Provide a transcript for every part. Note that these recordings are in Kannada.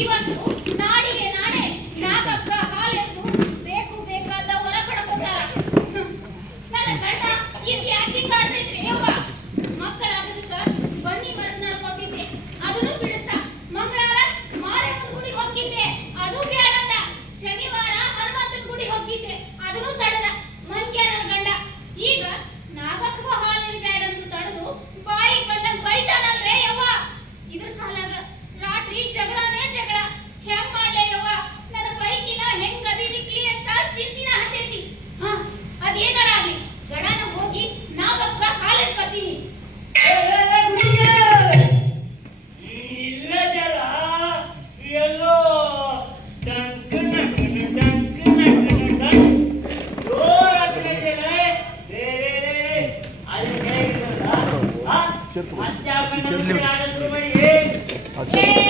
今 Okay. Yay!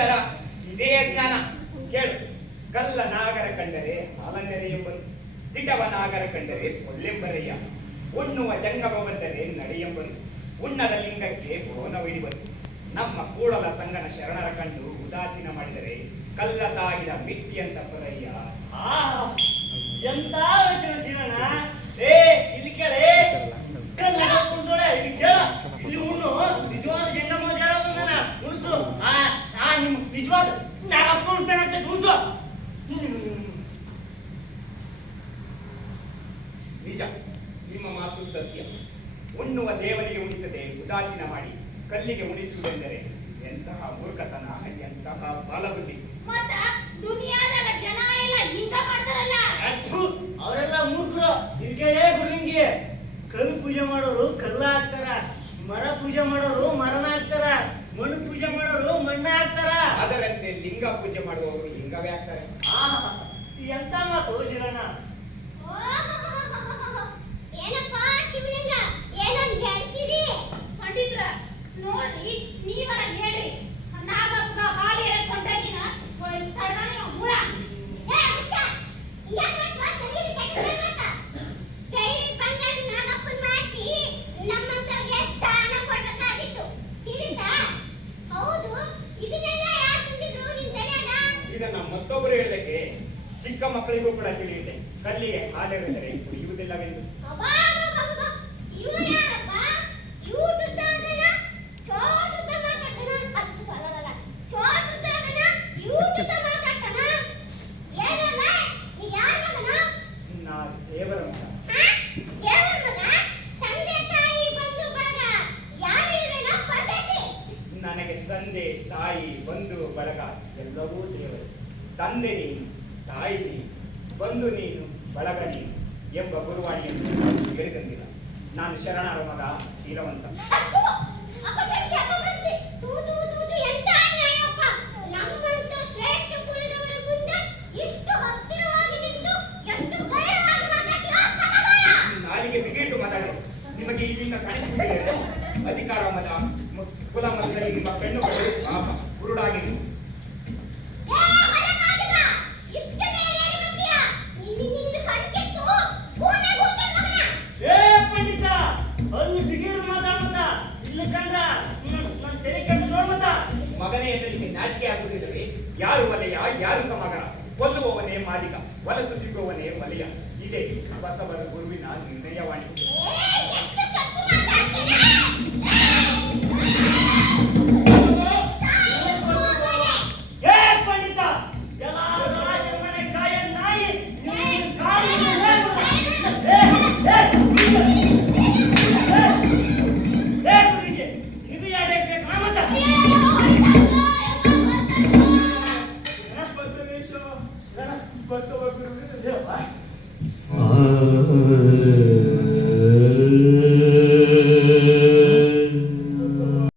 ಗೋಚರ ಇದೇ ಜ್ಞಾನ. ಕೇಳು. ಕಲ್ಲ ನಾಗರ ಕಂಡರೆ ಹಾಲನೆರೆಯೆಂಬುದು ದಿಟವ ನಾಗರ ಕಂಡರೆ ಒಳ್ಳೆಂಬರೆಯ ಉಣ್ಣುವ ಜಂಗಮ ಬಂದರೆ ಉಣ್ಣದ ಲಿಂಗಕ್ಕೆ ಬಂತು ನಮ್ಮ ಕೂಡಲ ಸಂಗನ ಶರಣರ ಕಂಡು ಉದಾಸೀನ ಮಾಡಿದರೆ ಕಲ್ಲ ತಾಗಿದ ಮಿಟ್ಟಿ ಅಂತ ಆ, ಎಂತ ನಿಜವಾದ ನಾನು ಅಪ್ಪಡಿಸ್ತೇನೆ ಅಂತ ನಿಜ ನಿಮ್ಮ ಮಾತು ಸತ್ಯ. ಉಣ್ಣುವ ದೇವರಿಗೆ ಉಣಿಸದೆ ಉದಾಸೀನ ಮಾಡಿ ಕಲ್ಲಿಗೆ ಉಣಿಸುವುದೆಂದರೆ ಎಂತಹ ಮೂರ್ಖತನ ಎಂತಹ ಬಾಲಬುದ್ಧಿ. ಅವರೆಲ್ಲ ಮೂರ್ಖರು. ಇರ್ಗೇ ಗುರುಂಗಿ ಕಲ್ಲು ಪೂಜೆ ಮಾಡೋರು ಕಲ್ಲ ಹಾಕ್ತಾರ. ಮರ ಪೂಜೆ ಮಾಡೋರು ಎಂತ ಮಾತು ಶಿರಣ್ಣ ಏನಪ್ಪ ಶಿವಲಿಂಗ? ಏನನ್ ಹೇಳ್ತೀರಿ ಪಂಡಿತ್ರ ನೋಡ್ರಿ ಚಿಕ್ಕ ಮಕ್ಕಳಿಗೂ ಕೂಡ ತಿಳಿಯುತ್ತೆ. ಕಲ್ಲಿಗೆ ಹಾಲೆಂದರೆ ಕುಡಿಯುವುದಿಲ್ಲವೆಂದು ನನಗೆ ತಂದೆ ತಾಯಿ ಬಂಧು ಬಳಗ. ಎಲ್ಲವೂ ದೇವರು. ತಂದೆ ನೀನು. ತಾಯಿ ಬಂದು ನೀನು ಬಳಗ ನೀನು ಎಂಬ ಗುರುವಾಣಿಯನ್ನು ಬಂದಿಲ್ಲ ನಾನು ಶರಣರ ಮಗ ಶೀಲವಂತ ನಾಲಿಗೆ ಬಿಗಿಟ್ಟು ಮಾತಾಡಿ. ನಿಮಗೆ ಇದೀಗ ಕಾಣಿಸುತ್ತಿದೆ ಅಧಿಕಾರ ಮದ ಕುಲ ಮತದಲ್ಲಿ ನಿಮ್ಮ ಕಣ್ಣುಗಳು ಪಾಪ ಕಂಡ್ರ ನನ್ನ ನೋಡ್ಮತ್ತ ಮಗನೇ ಎನ್ನಲಿಕ್ಕೆ ನಾಚಿಕೆ ಆಗುತ್ತಿದ್ದರೆ ಯಾರು ವಲಯ ಯಾರು ಸಮಾಗರ? ಕೊಲ್ಲುವವನೇ ಮಾಲಿಕ ಹೊಲ ಸುತ್ತಿಸುವವನೇ ವಲಯ ಇದೇ ಬಸವರ ಗುರುವಿನ ನಿರ್ಣಯವಾಣಿ. Basta wag